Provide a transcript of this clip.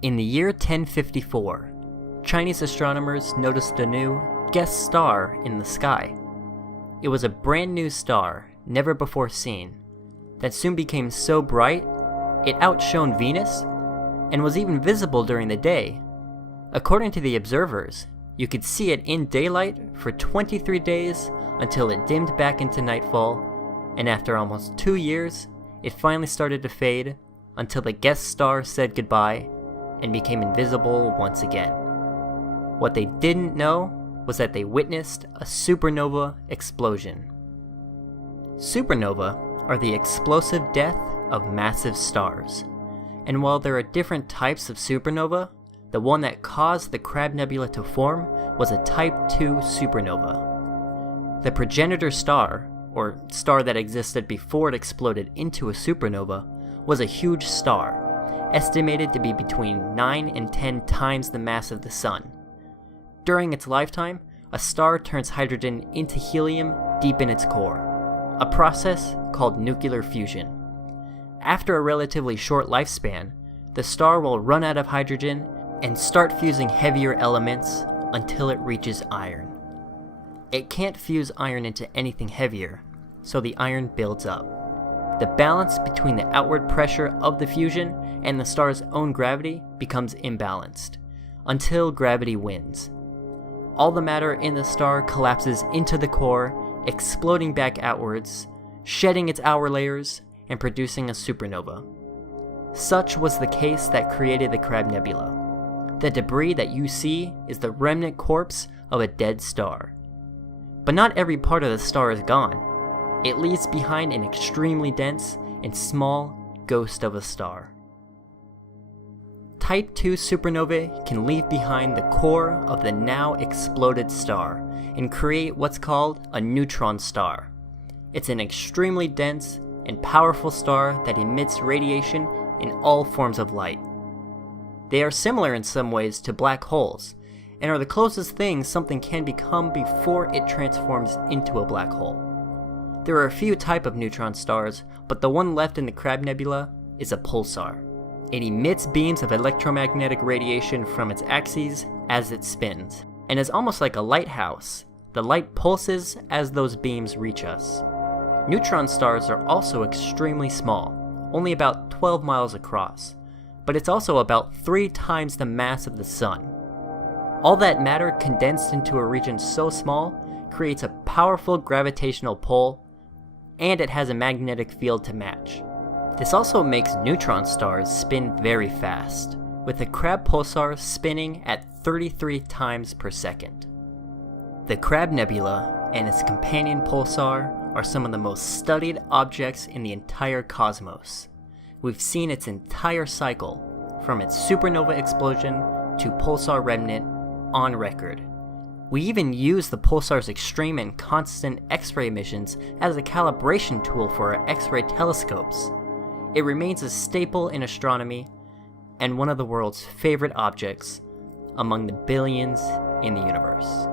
In the year 1054, Chinese astronomers noticed a new guest star in the sky. It was a brand new star, never before seen, that soon became so bright it outshone Venus and was even visible during the day. According to the observers, you could see it in daylight for 23 days until it dimmed back into nightfall, and after almost 2 years, it finally started to fade until the guest star said goodbye and became invisible once again. What they didn't know was that they witnessed a supernova explosion. Supernova are the explosive death of massive stars, and while there are different types of supernova, the one that caused the Crab Nebula to form was a Type II supernova. The progenitor star, or star that existed before it exploded into a supernova, was a huge star, estimated to be between 9 and 10 times the mass of the Sun. During its lifetime, a star turns hydrogen into helium deep in its core, a process called nuclear fusion. After a relatively short lifespan, the star will run out of hydrogen and start fusing heavier elements until it reaches iron. It can't fuse iron into anything heavier, so the iron builds up. The balance between the outward pressure of the fusion and the star's own gravity becomes imbalanced, until gravity wins. All the matter in the star collapses into the core, exploding back outwards, shedding its outer layers, and producing a supernova. Such was the case that created the Crab Nebula. The debris that you see is the remnant corpse of a dead star. But not every part of the star is gone. It leaves behind an extremely dense and small ghost of a star. Type II supernovae can leave behind the core of the now exploded star and create what's called a neutron star. It's an extremely dense and powerful star that emits radiation in all forms of light. They are similar in some ways to black holes, and are the closest thing something can become before it transforms into a black hole. There are a few types of neutron stars, but the one left in the Crab Nebula is a pulsar. It emits beams of electromagnetic radiation from its axes as it spins, and is almost like a lighthouse. The light pulses as those beams reach us. Neutron stars are also extremely small, only about 12 miles across, but it's also about 3 times the mass of the Sun. All that matter condensed into a region so small creates a powerful gravitational pull, and it has a magnetic field to match. This also makes neutron stars spin very fast, with the Crab pulsar spinning at 33 times per second. The Crab Nebula and its companion pulsar are some of the most studied objects in the entire cosmos. We've seen its entire cycle, from its supernova explosion to pulsar remnant, on record. We even use the pulsar's extreme and constant X-ray emissions as a calibration tool for our X-ray telescopes. It remains a staple in astronomy and one of the world's favorite objects among the billions in the universe.